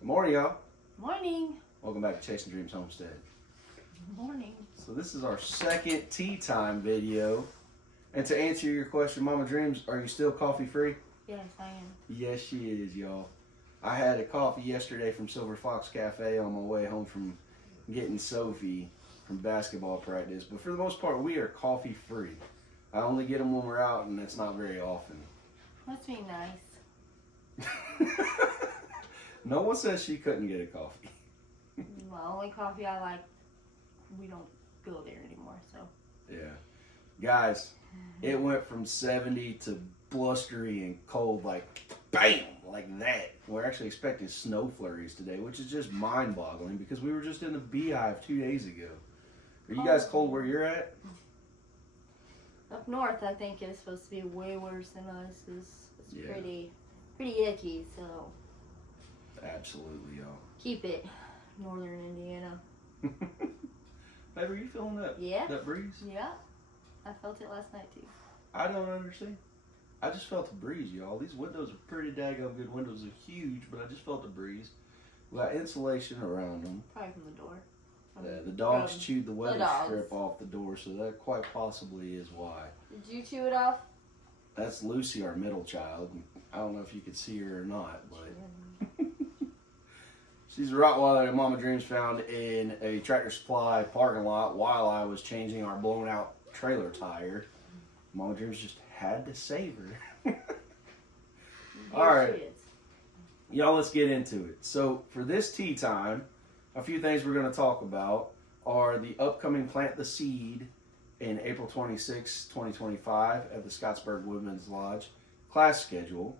Good morning, y'all. Morning. Welcome back to Chasing Dreams Homestead. Morning. So this is our second tea time video. And to answer your question, Mama Dreams, are you still coffee free? Yes, I am. Yes, she is, y'all. I had a coffee yesterday from Silver Fox Cafe on my way home from getting Sophie from basketball practice. But for the most part, we are coffee free. I only get them when we're out, and that's not very often. Must be nice. No one says she couldn't get a coffee. The only coffee I like, we don't go there anymore, so. Yeah. Guys, it went from 70 to blustery and cold, like, bam, like that. We're actually expecting snow flurries today, which is just mind-boggling because we were just in the beehive 2 days ago. Are you guys cold where you're at? Up north, I think it's supposed to be way worse than us. It's Yeah. pretty icky, so Absolutely, y'all. keep it northern Indiana. Babe, are you feeling that, Yeah. that breeze? Yeah, I felt it last night too. I don't understand. I just felt the breeze, y'all. These windows are pretty daggone good windows. They're huge, but I just felt the breeze. We got insulation around them. Probably from the door. The dogs From chewed the weather dogs. strip off the door, so that quite possibly is why. Did you chew it off? That's Lucy, our middle child. I don't know if you could see her or not, but she's a Rottweiler that Mama Dreams found in a Tractor Supply parking lot while I was changing our blown out trailer tire. Mama Dreams just had to save her. All right. She is. Y'all, let's get into it. So for this tea time, a few things we're going to talk about are the upcoming Plant the Seed in April 26, 2025 at the Scottsburg Women's Lodge class schedule.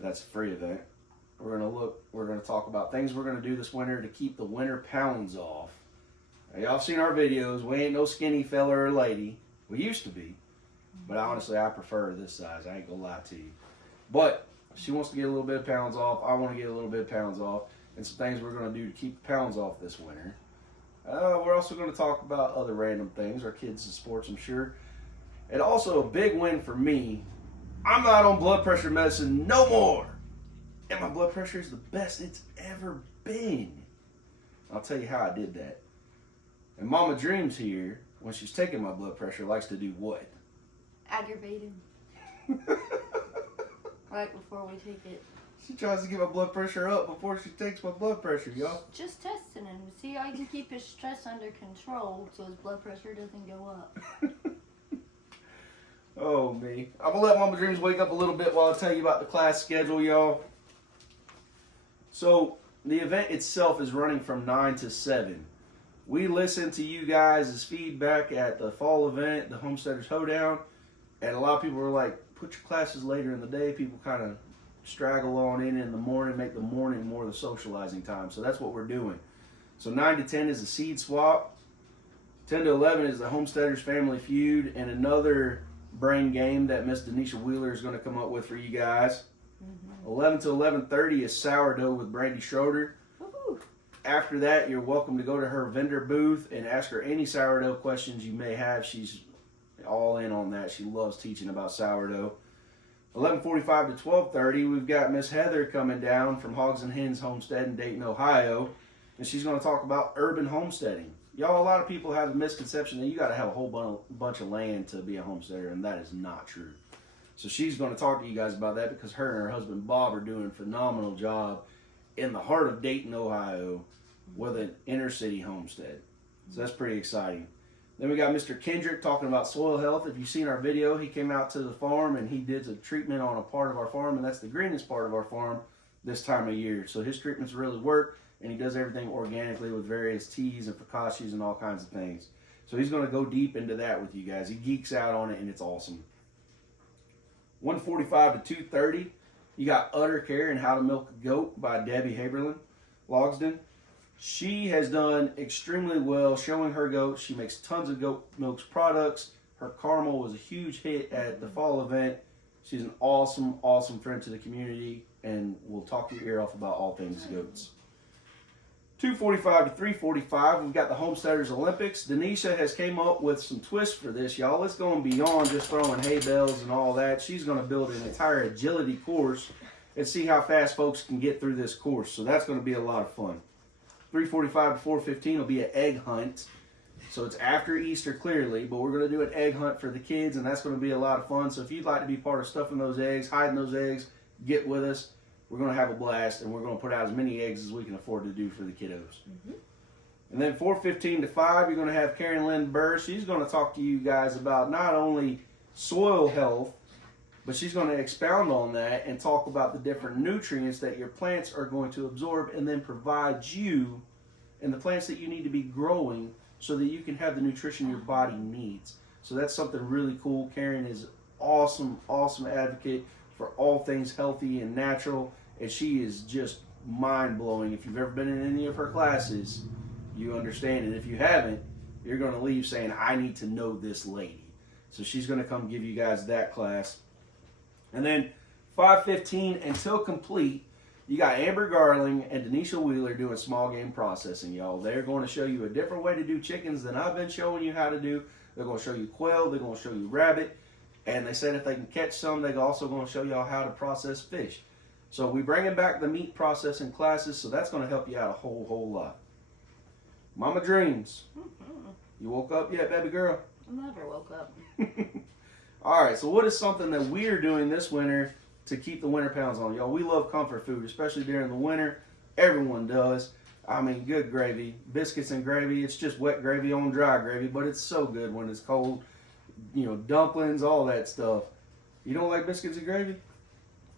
That's a free event. We're going to talk about things we're going to do this winter to keep the winter pounds off. Now, y'all have seen our videos. We ain't no skinny fella or lady. We used to be. But honestly, I prefer this size. I ain't going to lie to you. But she wants to get a little bit of pounds off. I want to get a little bit of pounds off. And some things we're going to do to keep the pounds off this winter. We're also going to talk about other random things. Our kids' sports, I'm sure. And also a big win for me. I'm not on blood pressure medicine no more. And my blood pressure is the best it's ever been. I'll tell you how I did that. And Mama Dreams here, when she's taking my blood pressure, likes to do what? Aggravated. Right before we take it. She tries to get my blood pressure up before she takes my blood pressure, y'all. Just testing him. See how I can keep his stress under control so his blood pressure doesn't go up. Oh, me. I'm going to let Mama Dreams wake up a little bit while I tell you about the class schedule, y'all. So, the event itself is running from 9 to 7. We listened to you guys' feedback at the fall event, the Homesteaders Hoedown, and a lot of people were like, put your classes later in the day. People kind of straggle on in the morning, make the morning more the socializing time. So that's what we're doing. So 9 to 10 is the seed swap. 10 to 11 is the Homesteaders Family Feud, and another brain game that Miss Denisha Wheeler is going to come up with for you guys. 11 to 11:30 is sourdough with Brandy Schroeder. Woo-hoo. After that, you're welcome to go to her vendor booth and ask her any sourdough questions you may have. She's all in on that. She loves teaching about sourdough. 11:45 to 12:30, we've got Miss Heather coming down from Hogs and Hens Homestead in Dayton, Ohio, and she's going to talk about urban homesteading. Y'all, a lot of people have the misconception that you got to have a whole bunch of land to be a homesteader, and that is not true. So she's going to talk to you guys about that because her and her husband Bob are doing a phenomenal job in the heart of Dayton, Ohio, with an inner city homestead. So that's pretty exciting. Then we got Mr. Kendrick talking about soil health. If you've seen our video, he came out to the farm and he did a treatment on a part of our farm, and that's the greenest part of our farm this time of year. So his treatments really work, and he does everything organically with various teas and focaccias and all kinds of things. So he's going to go deep into that with you guys. He geeks out on it, and it's awesome. 1:45 to 2:30, you got Udder Care and How to Milk a Goat by Debbie Haberlin Logsden. She has done extremely well showing her goats. She makes tons of goat milk products. Her caramel was a huge hit at the fall event. She's an awesome, awesome friend to the community, and will talk your ear off about all things goats. 2:45 to 3:45, we've got the Homesteaders Olympics. Denisha has came up with some twists for this, y'all. It's going beyond just throwing hay bales and all that. She's going to build an entire agility course and see how fast folks can get through this course. So that's going to be a lot of fun. 3:45 to 4:15 will be an egg hunt. So it's after Easter clearly, but we're going to do an egg hunt for the kids, and that's going to be a lot of fun. So if you'd like to be part of stuffing those eggs, hiding those eggs, get with us. We're going to have a blast, and we're going to put out as many eggs as we can afford to do for the kiddos. Mm-hmm. And then 4:15 to 5, you're going to have Karen Lynn Burr. She's going to talk to you guys about not only soil health, but she's going to expound on that and talk about the different nutrients that your plants are going to absorb and then provide you and the plants that you need to be growing so that you can have the nutrition your body needs. So that's something really cool. Karen is awesome advocate for all things healthy and natural, and she is just mind-blowing. If you've ever been in any of her classes, you understand it. If you haven't, you're going to leave saying, I need to know this lady. So she's going to come give you guys that class. And then 5:15 until complete, you got Amber Garling and Denisha Wheeler doing small game processing, y'all. They're going to show you a different way to do chickens than I've been showing you how to do. They're going to show you quail. They're going to show you rabbit. And they said if they can catch some, they're also going to show y'all how to process fish. So we're bringing back the meat processing classes, so that's going to help you out a whole lot. Mama Dreams, you woke up yet, baby girl? I never woke up. All right, so what is something that we're doing this winter to keep the winter pounds on? Y'all, we love comfort food, especially during the winter. Everyone does. I mean, good gravy. Biscuits and gravy. It's just wet gravy on dry gravy, but it's so good when it's cold. You know, dumplings, all that stuff. You don't like biscuits and gravy?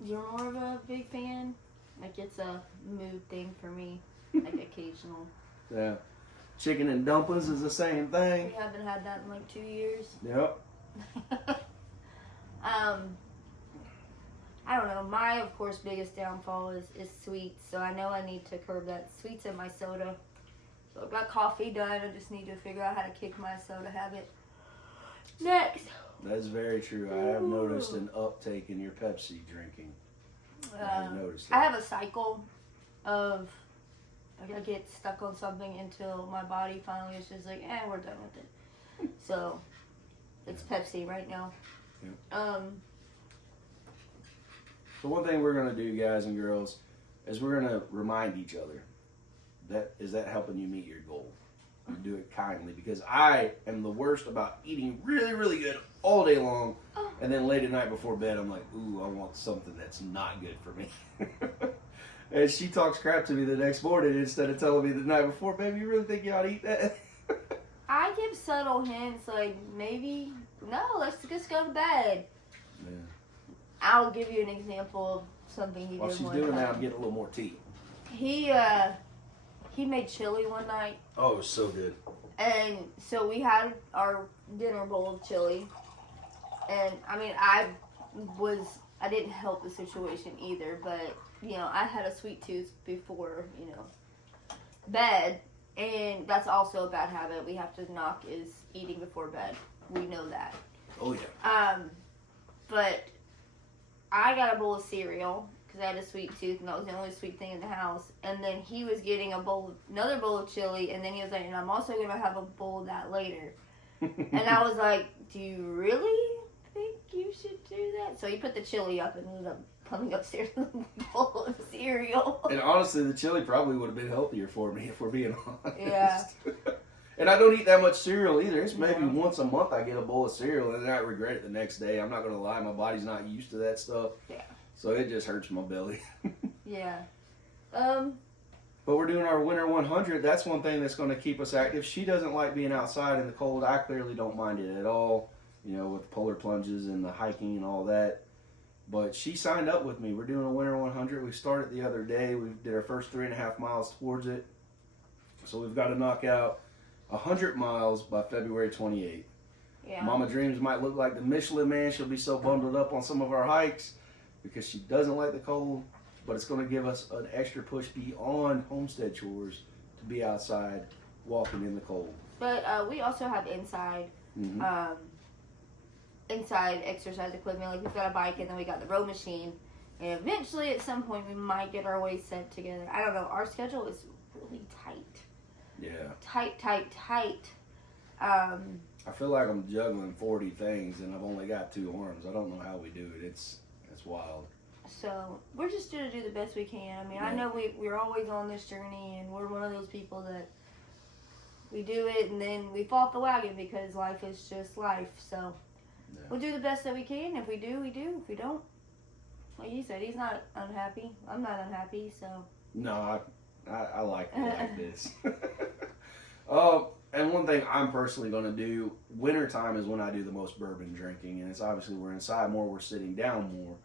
You're more of a big fan? Like, it's a mood thing for me. Like, occasional. Yeah. Chicken and dumplings is the same thing. We haven't had that in like 2 years. Yep. I don't know. My, of course, biggest downfall is sweets. So I know I need to curb that. Sweets in my soda. So I've got coffee done. I just need to figure out how to kick my soda habit. Next. That's very true. I have noticed an uptake in your Pepsi drinking. I have noticed that. I have a cycle of I get stuck on something until my body finally is just like, we're done with it. So it's Pepsi right now. Yeah. So one thing we're going to do, guys and girls, is we're going to remind each other that helping you meet your goal. You do it kindly, because I am the worst about eating really, really good all day long, and then late at night before bed, I'm like, ooh, I want something that's not good for me. And she talks crap to me the next morning instead of telling me the night before, baby, you really think you ought to eat that? I give subtle hints, like, maybe, no, let's just go to bed. Yeah. I'll give you an example of something he did While she's one doing time. that, I'm getting a little more tea. He made chili one night. Oh, it was so good. And so we had our dinner bowl of chili. And, I mean, I didn't help the situation either, but, you know, I had a sweet tooth before, you know, bed. And that's also a bad habit we have to knock, is eating before bed. We know that. Oh, yeah. But I got a bowl of cereal because I had a sweet tooth, and that was the only sweet thing in the house. And then he was getting another bowl of chili, and then he was like, and I'm also going to have a bowl of that later. And I was like, do you really think you should do that? So he put the chili up and ended up coming upstairs with a bowl of cereal. And honestly, the chili probably would have been healthier for me, if we're being honest. Yeah. And I don't eat that much cereal either. It's maybe once a month I get a bowl of cereal, and then I regret it the next day. I'm not going to lie. My body's not used to that stuff. Yeah. So it just hurts my belly. Yeah. But we're doing our Winter 100. That's one thing that's going to keep us active. She doesn't like being outside in the cold. I clearly don't mind it at all, you know, with the polar plunges and the hiking and all that. But she signed up with me. We're doing a Winter 100. We started the other day. We did our first 3.5 miles towards it. So we've got to knock out 100 miles by February 28th. Yeah. Mama Dreams might look like the Michelin Man. She'll be so bundled up on some of our hikes because she doesn't like the cold. But it's going to give us an extra push beyond homestead chores to be outside walking in the cold. But we also have inside exercise equipment. Like, we've got a bike, and then we got the row machine. And eventually, at some point, we might get our way set together. I don't know. Our schedule is really tight. Yeah. Tight. I feel like I'm juggling 40 things, and I've only got 2 arms. I don't know how we do it. It's wild. So we're just going to do the best we can. I mean, I Yeah. know we're always on this journey, and we're one of those people that we do it and then we fall off the wagon because life is just life. So Yeah. we'll do the best that we can. If we do, we do. If we don't, like you said, he's not unhappy. I'm not unhappy, so. No, I like it like this. And one thing I'm personally going to do, wintertime is when I do the most bourbon drinking, and it's obviously we're inside more, we're sitting down more.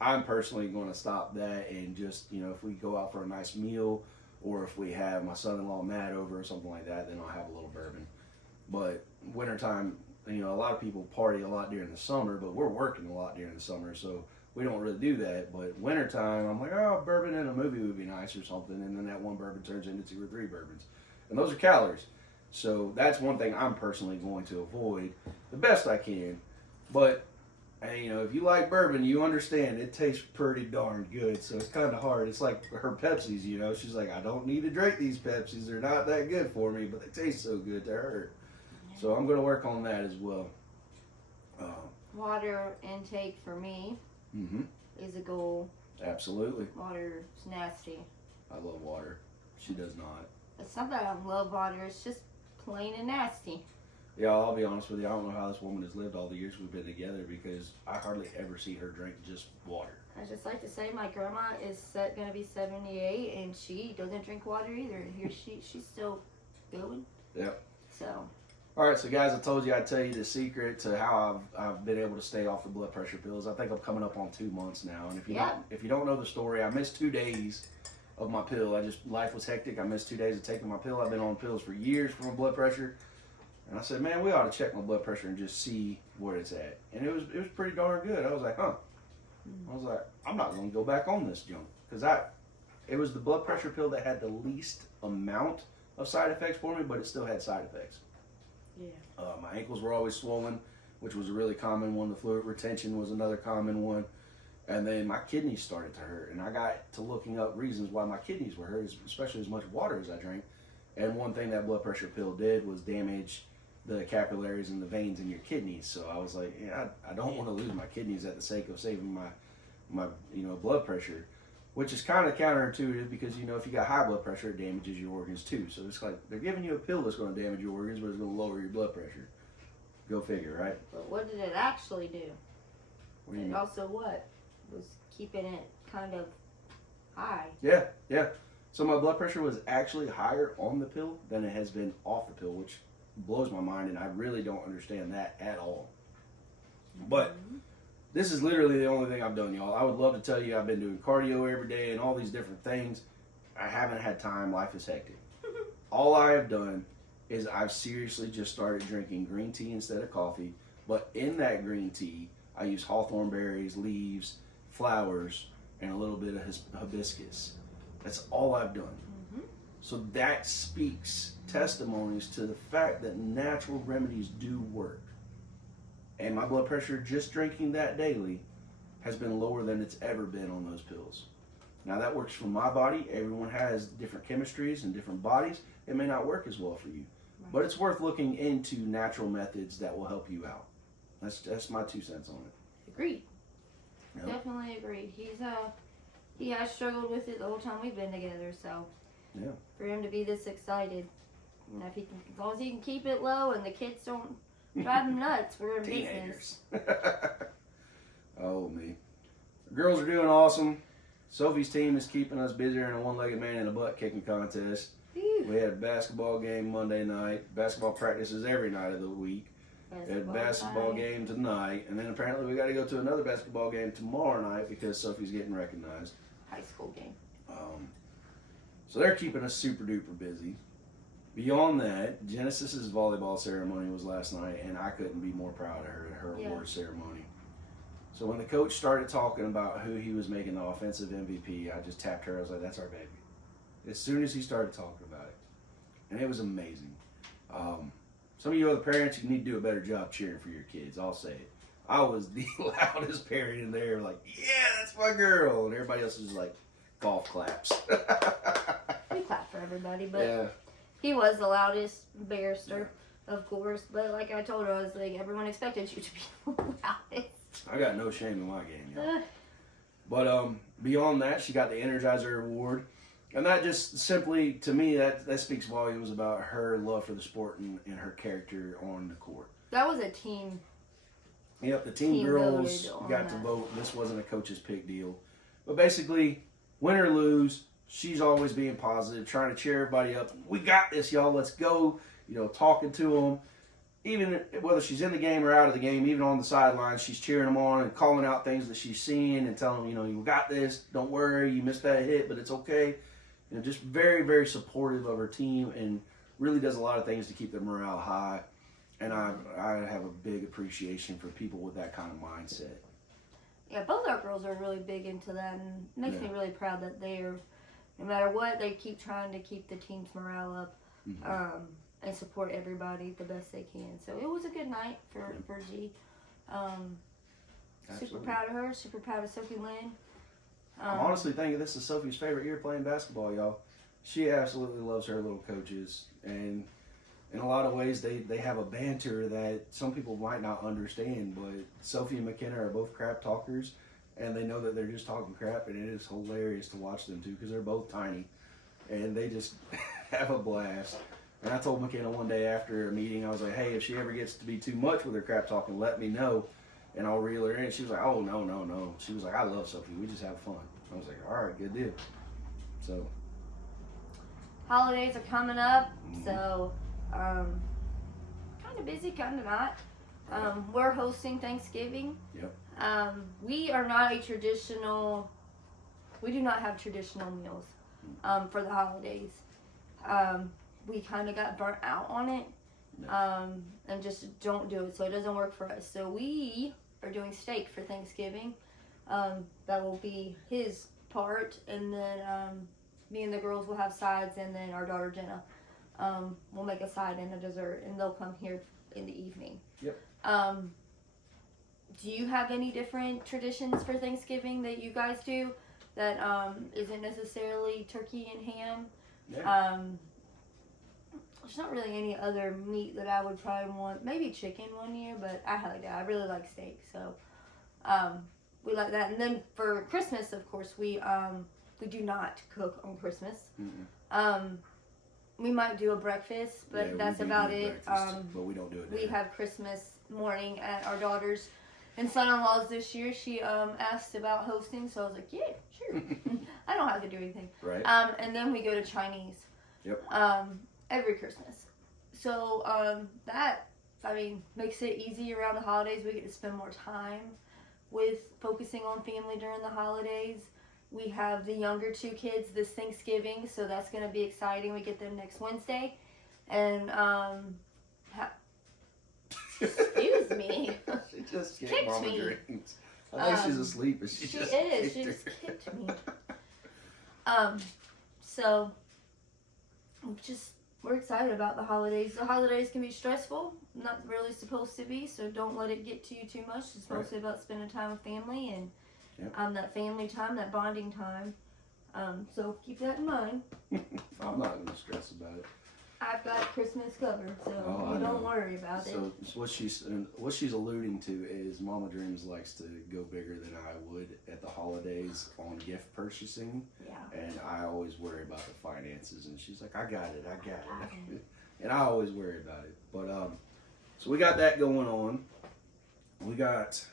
I'm personally going to stop that and just, if we go out for a nice meal, or if we have my son-in-law Matt over or something like that, then I'll have a little bourbon. But wintertime, a lot of people party a lot during the summer, but we're working a lot during the summer, so we don't really do that. But wintertime, I'm like, oh, bourbon in a movie would be nice or something, and then that one bourbon turns into 2 or 3 bourbons. And those are calories. So that's one thing I'm personally going to avoid the best I can. But, if you like bourbon, you understand it tastes pretty darn good. So it's kind of hard. It's like her Pepsis, She's like, I don't need to drink these Pepsis. They're not that good for me, but they taste so good to her. So I'm going to work on that as well. Water intake for me is a goal. Absolutely. Water's nasty. I love water. She does not. It's not that I don't love water. It's just plain and nasty. Yeah, I'll be honest with you. I don't know how this woman has lived all the years we've been together because I hardly ever see her drink just water. I just like to say my grandma is going to be 78 and she doesn't drink water either. Here she's still going. Yep. So. All right, so guys, I told you I'd tell you the secret to how I've been able to stay off the blood pressure pills. I think I'm coming up on 2 months now, and if you don't know the story, I missed 2 days of my pill. Life was hectic. I missed 2 days of taking my pill. I've been on pills for years for my blood pressure. And I said, man, we ought to check my blood pressure and just see where it's at. And it was pretty darn good. I was like, I'm not going to go back on this junk. Because it was the blood pressure pill that had the least amount of side effects for me, but it still had side effects. Yeah. My ankles were always swollen, which was a really common one. The fluid retention was another common one. And then my kidneys started to hurt. And I got to looking up reasons why my kidneys were hurt, especially as much water as I drank. And one thing that blood pressure pill did was damage the capillaries and the veins in your kidneys. So I was like, I don't want to lose my kidneys at the sake of saving my blood pressure, which is kind of counterintuitive because, if you got high blood pressure, it damages your organs too. So it's like they're giving you a pill that's going to damage your organs, but it's going to lower your blood pressure. Go figure, right? But what did it actually do? What do you mean? Also what? Was keeping it kind of high. Yeah. So my blood pressure was actually higher on the pill than it has been off the pill, which blows my mind, and I really don't understand that at all. But this is literally the only thing I've done, y'all. I would love to tell you I've been doing cardio every day and all these different things. I haven't had time. Life is hectic. All I have done is I've seriously just started drinking green tea instead of coffee. But in that green tea, I use hawthorn berries, leaves, flowers, and a little bit of hibiscus. That's all I've done. So that speaks testimonies to the fact that natural remedies do work. And my blood pressure, just drinking that daily, has been lower than it's ever been on those pills. Now that works for my body. Everyone has different chemistries and different bodies. It may not work as well for you. Right. But it's worth looking into natural methods that will help you out. That's my 2 cents on it. Agreed. Yep. Definitely agreed. He has struggled with it the whole time we've been together, so yeah. For him to be this excited, if he can, as long as he can keep it low and the kids don't drive him nuts, we're in business. Oh me. The girls are doing awesome. Sophie's team is keeping us busier than a one-legged man in a butt kicking contest. Phew. We had a basketball game Monday night. Basketball practices every night of the week. We had a basketball game tonight, and then apparently we got to go to another basketball game tomorrow night because Sophie's getting recognized. High school game. So they're keeping us super duper busy. Beyond that, Genesis's volleyball ceremony was last night, and I couldn't be more proud of her at her award ceremony. So when the coach started talking about who he was making the offensive MVP, I just tapped her. I was like, that's our baby. As soon as he started talking about it. And it was amazing. Some of you other parents, you need to do a better job cheering for your kids. I'll say it. I was the loudest parent in there, like, yeah, that's my girl. And everybody else was like, golf claps. We clap for everybody, but he was the loudest, barrister, of course. But like I told her, I was like, everyone expected you to be the loudest. I got no shame in my game, y'all. But beyond that, she got the Energizer Award. And that just simply, to me, that speaks volumes about her love for the sport and her character on the court. That was a team. Yep, the team girls got to vote. This wasn't a coach's pick deal. But basically, win or lose, she's always being positive, trying to cheer everybody up. We got this, y'all. Let's go. Talking to them. Even whether she's in the game or out of the game, even on the sidelines, she's cheering them on and calling out things that she's seeing and telling them, you got this. Don't worry. You missed that hit, but it's okay. Just very, very supportive of her team and really does a lot of things to keep their morale high. And I have a big appreciation for people with that kind of mindset. Yeah, both our girls are really big into that, and it makes me really proud that they're, no matter what, they keep trying to keep the team's morale up and support everybody the best they can. So it was a good night for G. Super proud of her, super proud of Sophie Lynn. I honestly think this is Sophie's favorite year playing basketball, y'all. She absolutely loves her little coaches, and in a lot of ways they have a banter that some people might not understand, but Sophie and McKenna are both crap talkers, and they know that they're just talking crap, and it is hilarious to watch them too because they're both tiny, and they just have a blast. And I told McKenna one day after a meeting, I was like, hey, if she ever gets to be too much with her crap talking, let me know. And I'll reel her in. She was like, oh, no. She was like, I love Sophie. We just have fun. I was like, all right, good deal. So. Holidays are coming up, so kind of busy, kind of not. We're hosting Thanksgiving. Yep. We are not we do not have traditional meals for the holidays. We kind of got burnt out on it and just don't do it, so it doesn't work for us. So we are doing steak for Thanksgiving. That will be his part, and then me and the girls will have sides, and then our daughter Jenna will make a side and a dessert, and they'll come here in the evening. Yep. Do you have any different traditions for Thanksgiving that you guys do that isn't necessarily turkey and ham? Yeah. There's not really any other meat that I would probably want. Maybe chicken one year, but I like that. I really like steak, so we like that. And then for Christmas, of course, we do not cook on Christmas. We might do a breakfast, but that's about it. But we don't do it. We have Christmas morning at our daughter's and son-in-law's this year. She asked about hosting, so I was like, yeah, sure. I don't have to do anything. Right. And then we go to Chinese. Yep. Every Christmas. So that, makes it easy around the holidays. We get to spend more time with focusing on family during the holidays. We have the younger two kids this Thanksgiving, so that's going to be exciting. We get them next Wednesday. And, excuse me. She just kicked Mama me. Drinks. I think she's asleep, but she just is. She just kicked me. So we're excited about the holidays. The holidays can be stressful, not really supposed to be, so don't let it get to you too much. It's mostly about spending time with family and that family time, that bonding time. So keep that in mind. I'm not going to stress about it. I've got Christmas covered, so don't worry about it. So what she's alluding to is Mama Dreams likes to go bigger than I would at the holidays on gift purchasing. Yeah. And I always worry about the finances, and she's like, I got it. And I always worry about it. But so we got that going on. We got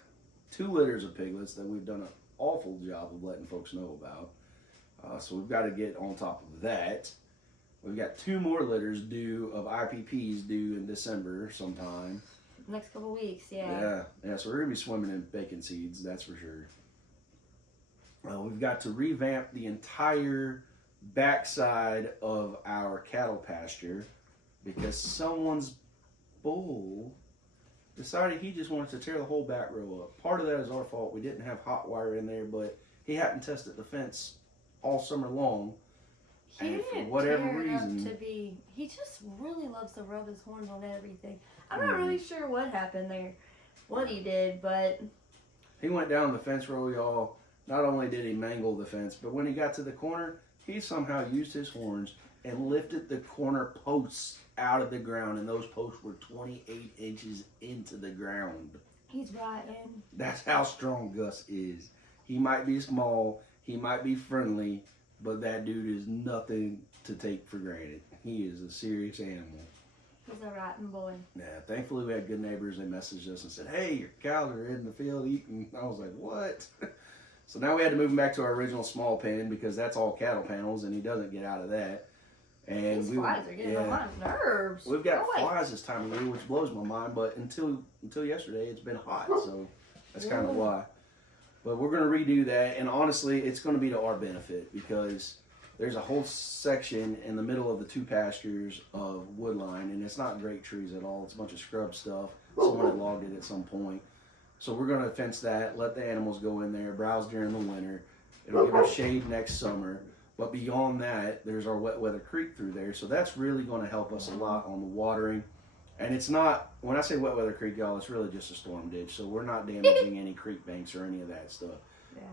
2 litters of piglets that we've done an awful job of letting folks know about. So we've got to get on top of that. We've got 2 more litters of IPPs due in December sometime. Next couple weeks, yeah. Yeah. So we're gonna be swimming in bacon seeds, that's for sure. We've got to revamp the entire backside of our cattle pasture because someone's bull decided he just wanted to tear the whole back row up. Part of that is our fault. We didn't have hot wire in there, but he hadn't tested the fence all summer long. He and didn't for whatever tear it reason, up to be. He just really loves to rub his horns on everything. I'm not really sure what happened there, what he did, but he went down the fence row, y'all. Not only did he mangle the fence, but when he got to the corner, he somehow used his horns and lifted the corner posts out of the ground, and those posts were 28 inches into the ground. he's rotten. That's how strong Gus is. He might be small, he might be friendly, but that dude is nothing to take for granted. He is a serious animal. He's a rotten boy. Yeah, thankfully we had good neighbors. They messaged us and said, hey, your cows are in the field eating. I was like, what? So now we had to move him back to our original small pen because that's all cattle panels and he doesn't get out of that. And These flies are getting on my nerves. We've got flies this time of year, which blows my mind, but until yesterday it's been hot, so that's kind of why. But we're going to redo that, and honestly, it's going to be to our benefit because there's a whole section in the middle of the two pastures of woodline, and it's not great trees at all. It's a bunch of scrub stuff. Someone had logged it at some point. So we're going to fence that, let the animals go in there, browse during the winter. It'll give them shade next summer. But beyond that, there's our wet weather creek through there. So that's really going to help us a lot on the watering. And it's not, when I say wet weather creek, y'all, it's really just a storm ditch. So we're not damaging any creek banks or any of that stuff,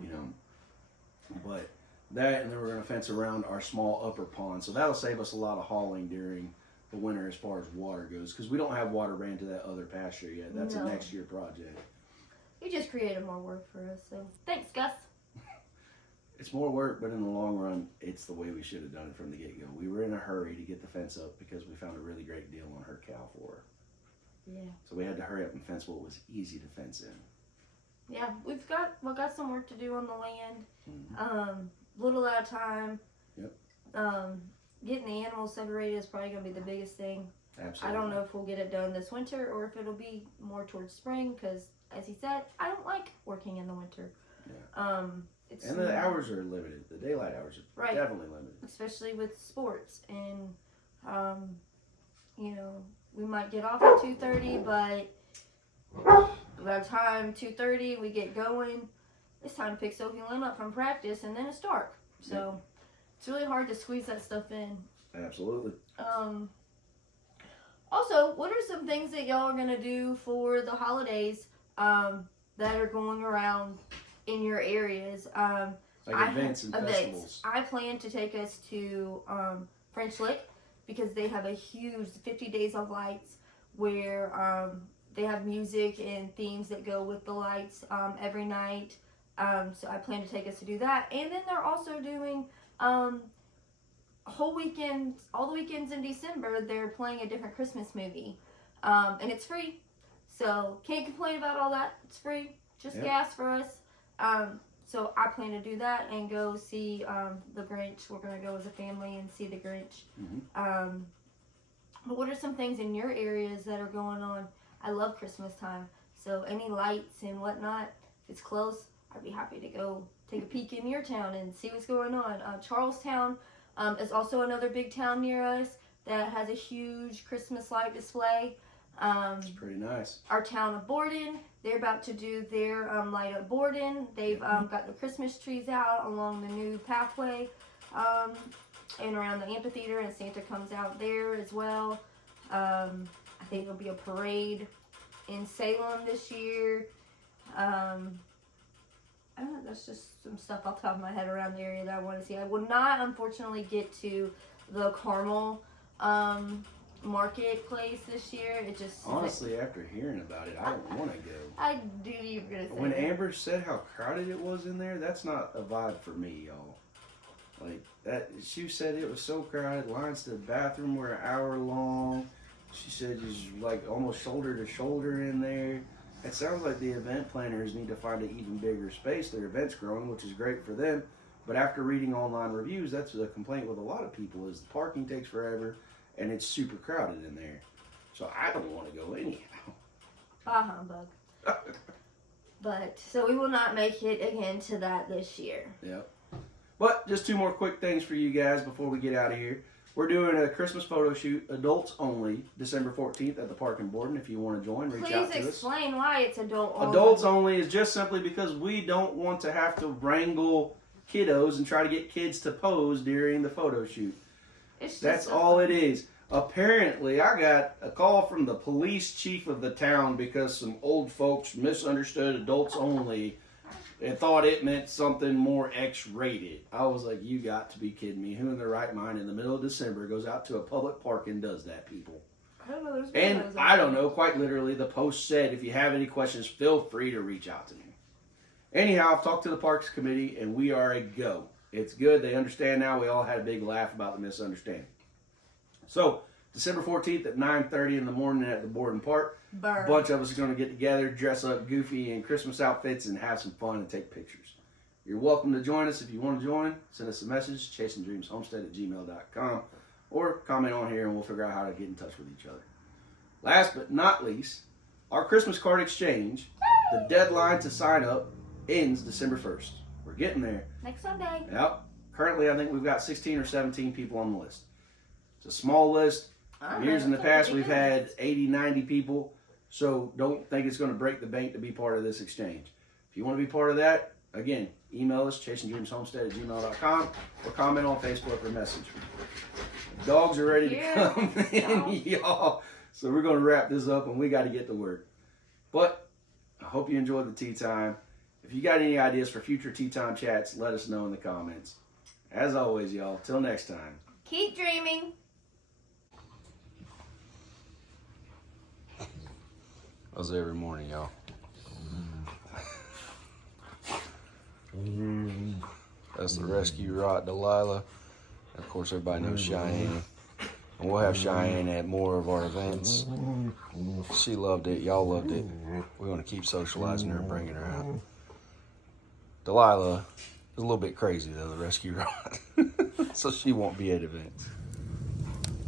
you know. But that, and then we're going to fence around our small upper pond. So that'll save us a lot of hauling during the winter as far as water goes. Because we don't have water ran to that other pasture yet. That's a next year project. You just created more work for us, so thanks, Gus. It's more work, but in the long run, it's the way we should have done it from the get-go. We were in a hurry to get the fence up because we found a really great deal on her cow for her. Yeah. So we had to hurry up and fence what was easy to fence in. Yeah, we've got some work to do on the land. Little at a time. Yep. Getting the animals separated is probably going to be the biggest thing. Absolutely. I don't know if we'll get it done this winter or if it'll be more towards spring because, as he said, I don't like working in the winter. Yeah. And the hours are limited. The daylight hours are definitely limited. Especially with sports. And, you know, we might get off at 2:30, but by the time 2:30 we get going, it's time to pick Sophie and Lim up from practice, and then it's dark. So it's really hard to squeeze that stuff in. Absolutely. Also, what are some things that y'all are going to do for the holidays that are going around in your areas? Like events and festivals. I plan to take us to French Lick because they have a huge 50 Days of Lights where they have music and themes that go with the lights every night. So I plan to take us to do that. And then they're also doing whole weekend, all the weekends in December, they're playing a different Christmas movie. And it's free. So can't complain about all that. It's free. Just gas for us. So I plan to do that and go see the Grinch. We're going to go as a family and see the Grinch. But what are some things in your areas that are going on? I love Christmas time. So any lights and whatnot, if it's close, I'd be happy to go take a peek in your town and see what's going on. Charlestown is also another big town near us that has a huge Christmas light display. It's pretty nice. Our town of Borden, they're about to do their light up Borden. They've got the Christmas trees out along the new pathway and around the amphitheater, and Santa comes out there as well. I think there'll be a parade in Salem this year. I don't know, that's just some stuff off the top of my head around the area that I want to see. I will not, unfortunately, get to the Carmel marketplace this year. It just honestly, after hearing about it, I don't want to go. I do. You were gonna say when that. Amber said how crowded it was in there, that's not a vibe for me, y'all. Like that, she said it was so crowded. Lines to the bathroom were an hour long. She said it's like almost shoulder to shoulder in there. It sounds like the event planners need to find an even bigger space. Their event's growing, which is great for them. But after reading online reviews, that's a complaint with a lot of people is the parking takes forever and it's super crowded in there. So I don't want to go anyhow. Bah humbug. But, so we will not make it again to that this year. Yep. But just two more quick things for you guys before we get out of here. We're doing a Christmas photo shoot, adults only, December 14th at the park in Borden. If you want to join, reach out to us. Please explain why it's adult only. Adults only is just simply because we don't want to have to wrangle kiddos and try to get kids to pose during the photo shoot. That's all it is. Apparently, I got a call from the police chief of the town because some old folks misunderstood adults only and thought it meant something more X-rated. I was like, you got to be kidding me. Who in their right mind in the middle of December goes out to a public park and does that, people? I don't know. And I don't know, quite literally, the post said, if you have any questions, feel free to reach out to me. Anyhow, I've talked to the Parks Committee, and we are a go. It's good. They understand now. We all had a big laugh about the misunderstanding. So, December 14th at 9:30 in the morning at the Borden Park. Burr. A bunch of us are going to get together, dress up goofy in Christmas outfits, and have some fun and take pictures. You're welcome to join us if you want to join. Send us a message, chasinddreamshomestead@gmail.com, or comment on here and we'll figure out how to get in touch with each other. Last but not least, our Christmas card exchange, the deadline to sign up ends December 1st. We're getting there. Next Sunday. Yep. Currently, I think we've got 16 or 17 people on the list. It's a small list. Years in the past, we've had 80, 90 people. So don't think it's going to break the bank to be part of this exchange. If you want to be part of that, again, email us, chasinddreamshomestead@gmail.com, or comment on Facebook or message. The dogs are ready to come in, y'all. So we're going to wrap this up, and we got to get to work. But I hope you enjoyed the tea time. If you got any ideas for future tea time chats, let us know in the comments. As always, y'all, till next time. Keep dreaming. How's every morning, y'all? That's the rescue rot, Delilah. Of course, everybody knows Cheyenne. And we'll have Cheyenne at more of our events. She loved it. Y'all loved it. We're going to keep socializing her and bringing her out. Delilah is a little bit crazy, though, the rescue rot. So she won't be at events.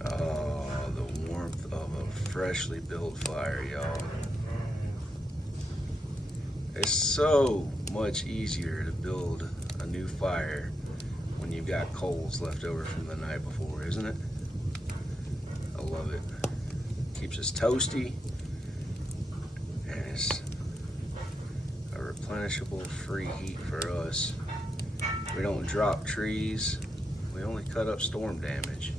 Oh, the warmth of a freshly built fire, y'all. It's so much easier to build a new fire when you've got coals left over from the night before, isn't it? I love it. Keeps us toasty, and it's a replenishable free heat for us. We don't drop trees. We only cut up storm damage.